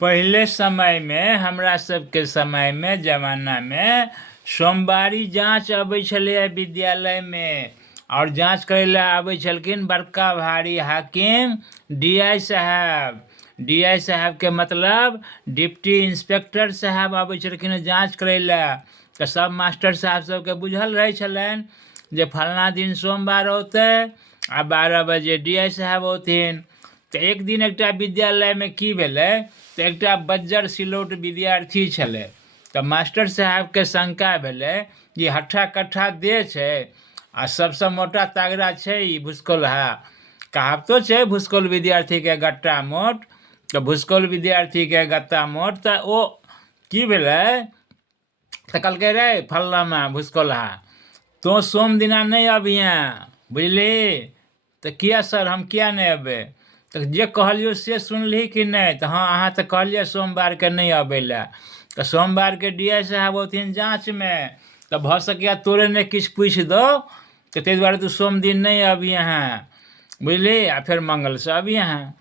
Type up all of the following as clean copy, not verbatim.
पहले समय में हमरा सबके समय में जमाना में सोमवारी जांच अबै छलै विद्यालय में, और जांच करे ला आबै छलखिन बड़का भारी हाकिम डीआई साहब। डीआई साहब के मतलब डिप्टी इंस्पेक्टर साहब आबै छलखिन जांच करे ला। तो सब मास्टर साहब सबके बुझल रहे छलन जे फलना दिन सोमवार होते आ 12 बजे डीआई साहब होथिन। तो एक दिन एकटा विद्यालय में की भेलै, तो एकटा बज्जर सिलौट विद्यार्थी छलै। तो मास्टर साहब के शंका भेलै कि हट्ठा कट्ठा दे छै आ सबसे मोटा तागड़ा छै ई भुसकोल्हा। कहावतो छै भुसकोल विद्यार्थी के गट्टा मोट। तो भुसकोल विद्यार्थी के गत्ता मोट। तो ओ की भेलै, तो कहलकै रे फल्लामा भुसकोल्हा, तो सोम दिना नहीं अबिहे, बुझली? तो किया सर हम किया नहीं अबे? तो जे कहलियो से सुनली कि नहीं? तो हाँ अहाँ तो कहलिए सोमवार के नहीं अबे ला। तो सोमवार के डीआई साहब होथिन जांच में, तो भ सकिया तोरे ने किछ पूछ दो, तो ते दुआरे तू सोम दिन नहीं अबिहे हैं, बुझली? आ फिर मंगल से अबिहे हैं।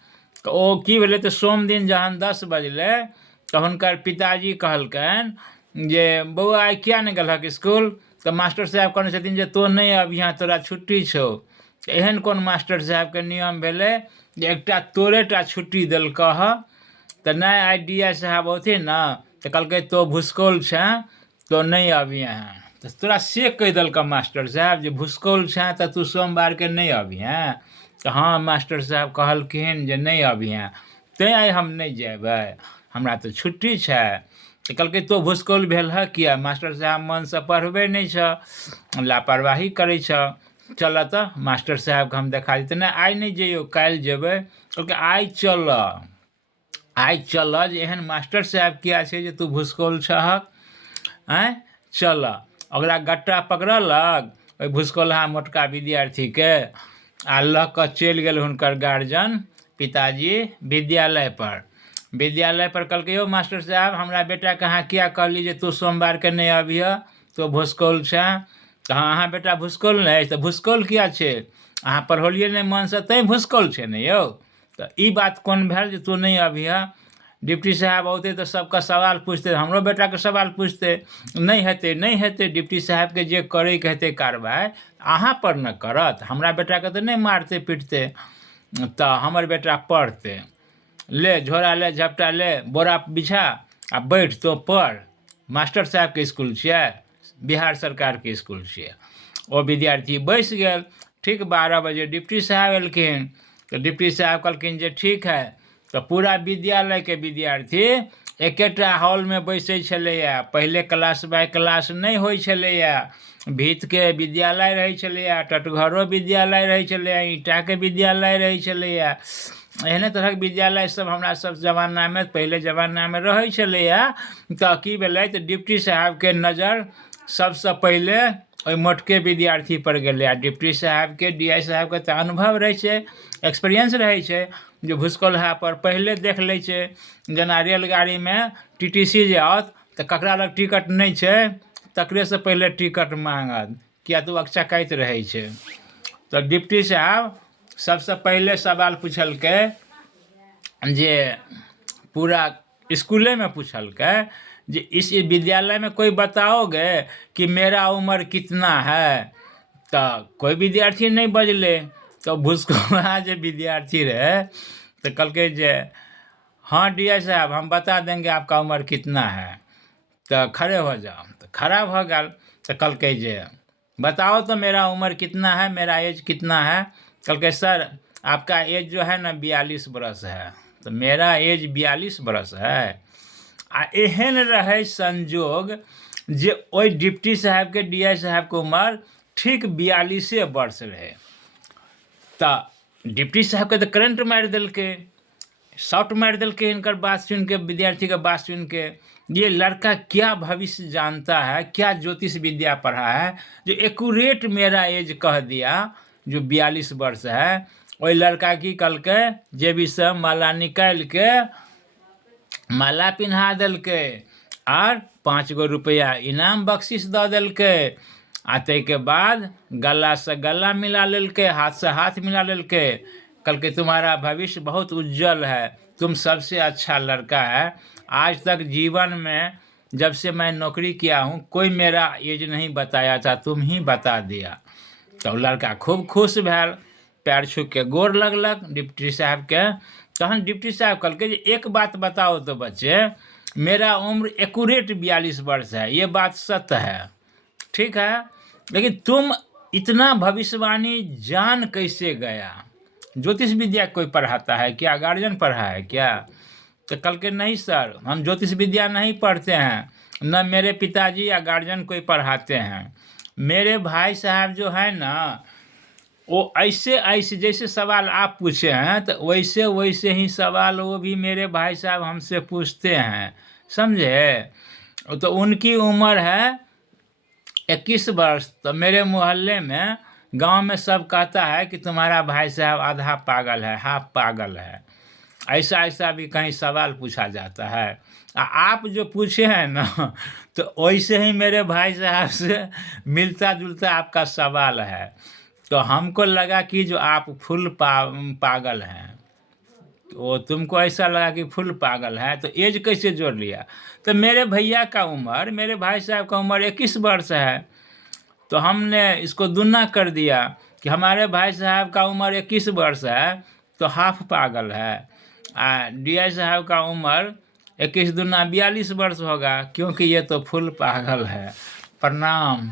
तो ओ की भेलै, तो सोम दिन जहन 10 बजलै तो हुनकर पिताजी कहलकन जे बौआ आइ किया नहीं गेलहक स्कूल? तो मास्टर साहब कहने छथिन जे तो नहीं अबिहे, तोरा छुट्टी छौ। तो एहन कोन मास्टर साहब के नियम भेलै जे एकटा तोरे टा छुट्टी देलक ह? तो नहीं आई डीआई साहब होथिन ना, तो कहलकै तो भुसकोल छे तो नहीं अबिहे हैं। तो तोरा से कह दिलक मास्टर साहब जे भुसकोल छे तो तू सोमवार के नहीं अबिहे? तो हाँ मास्टर साहब कहलखिन जे नहीं अबिहे, तैं आई हम नहीं जेबै, हमरा तो छुट्टी छे। तो कहलकै तो भुसकोल भेल है किया? मास्टर साहब मन से पढ़बे नहीं छ, लापरवाही करे छ। चल तो मास्टर साहब के हम देखा देते। नहीं आई नहीं जइयो, काल्हि जेबै। कहलकै आई चल, आई चल जे एहन मास्टर साहब किया छै जे तू भुसकोल छहक? आँय चल। ओकरा गट्टा पकड़लक ओहि भुसकोल्हा मोटका विद्यार्थी के, आ लऽ कऽ चलि गेल हुनकर गार्जियन पिताजी विद्यालय पर। विद्यालय पर कहलकै यौ मास्टर साहब हमरा बेटा के अहाँ किया कहली जे तू सोमवार के नहीं अबिह, तो भुसकोल छे? तो हाँ अहाँ बेटा भुसकोल नहीं, तो भुसकोल किया छे? अहाँ पढ़ौलिए नहीं मन से, तैं भुसकोल छे ने यौ। तो ई बात कोन भेल जे तू नहीं अबिह? डिप्टी साहब औते तो सबका सवाल पूछते, हमरो बेटा के सवाल पूछते। नहीं हेतै नहीं हेतै, डिप्टी साहब के जे करे के हेतै कार्रवाई अहाँ पर न करत, हमरा बेटा के तो नहीं मारते पीटते। तो हमर बेटा पढ़ते। ले झोरा ले, झपटा ले, बोरा बिछा आ बैठ तो पढ़। मास्टर साहब के स्कूल छियै, बिहार सरकार के स्कूल छियै। ओ विद्यार्थी बैस गेल। ठीक 12 बजे डिप्टी साहब एलखिन। तो डिप्टी साहब कहलखिन जे ठीक है। तो पूरा विद्यालय के विद्यार्थी एकेटा हॉल में बैसे छलैया। पहले क्लास बाय क्लास नहीं होइ छलैया। भीत के विद्यालय रहे छलैया, टटघरो विद्यालय रहे छलैया, ईटा के विद्यालय रहे छलैया। एहने तरह के विद्यालय सब हमरा सब जमाना में, पहले जमाना में रहे छलैया। तो की भेलै, तो डिप्टी साहब के नजर सबसे पहले ओहि मोटके विद्यार्थी पर गेलै। आ डिप्टी साहब के डीआई साहब के तो अनुभव रहे छै, एक्सपीरियंस रहे छै, जो भुसकोल्हा पर पहले देख ले छै। जेना रेलगाड़ी में टीटीसी जे आओत तो ककरा लग टिकट नहीं छै तकरे से पहले टिकट मांगत, किया तो अकचकाइत रहे छै। तो डिप्टी साहब सबसे पहले सवाल पूछलकै जे पूरा स्कूले में पूछलकै जे इस विद्यालय में कोई बताओगे कि मेरा उम्र कितना है? तो कोई विद्यार्थी नहीं बजले। तो भुसकोल्हा जो विद्यार्थी रहे तो कहलकै जे हाँ डीआई साहब हम बता देंगे आपका उम्र कितना है। तो खड़े हो जाओ। तो खड़ा हो गया। तो कहलकै जे बताओ तो मेरा उम्र कितना है, मेरा एज कितना है? कहलकै सर आपका एज जो है ना 42 बरस है। तो मेरा एज 42 बरस है। आ एहन रहे संजोग जे ओहि डिप्टी साहब के डीआई साहब के उम्र ठीक 42 वर्ष रहे। तो डिप्टी साहब के तो करंट मार दिलके, शॉट मार दिलके इनकर बात सुन के, विद्यार्थी का बात सुन के। ये लड़का क्या भविष्य जानता है, क्या ज्योतिष विद्या पढ़ा है जो एक्यूरेट मेरा एज कह दिया जो 42 वर्ष है। वही लड़का की कहलकै जेबी से माला निकाल के माला पिन्हा दिलकै और 5 गो रुपया इनाम बख्शिश दऽ दिलकै। आ ताहिके बाद गला से गला मिला लेलकै, हाथ से हाथ मिला लेलकै। कहलकै तुम्हारा भविष्य बहुत उज्जवल है, तुम सबसे अच्छा लड़का है। आज तक जीवन में जब से मैं नौकरी किया हूँ कोई मेरा एज नहीं बताया था, तुम ही बता दिया। तो लड़का खूब खुश भेल, पैर छू के गोर लगलक डिप्टी साहब के। तहन डिप्टी साहब कहलकै जे एक बात बताओ तो बच्चे, मेरा उम्र एक्यूरेट 42 वर्ष है, ये बात सत्य है, ठीक है, लेकिन तुम इतना भविष्यवाणी जान कैसे गया? ज्योतिष विद्या कोई पढ़ाता है क्या? गार्जियन पढ़ा है क्या? तो कल के नहीं सर, हम ज्योतिष विद्या नहीं पढ़ते हैं, न मेरे पिताजी या गार्जियन कोई पढ़ाते हैं। मेरे भाई साहब जो है ना, वो ऐसे ऐसे जैसे सवाल आप पूछे हैं तो वैसे वैसे ही सवाल वो भी मेरे भाई साहब हमसे पूछते हैं, समझे? तो उनकी उम्र है 21 वर्ष। तो मेरे मोहल्ले में, गांव में सब कहता है कि तुम्हारा भाई साहब आधा पागल है, हाफ पागल है। ऐसा ऐसा भी कहीं सवाल पूछा जाता है। आप जो पूछे हैं ना, तो वैसे ही मेरे भाई साहब से मिलता जुलता आपका सवाल है। तो हमको लगा कि जो आप फुल पागल हैं, तो तुमको ऐसा लगा कि फुल पागल है, तो एज कैसे जोड़ लिया? तो मेरे भैया का उम्र, मेरे भाई साहब का उम्र 21 वर्ष है, तो हमने इसको दुना कर दिया कि हमारे भाई साहब का उम्र 21 वर्ष है तो हाफ पागल है। डीआई साहब का उम्र 21 दूना 42 वर्ष होगा, क्योंकि ये तो फुल पागल है। प्रणाम।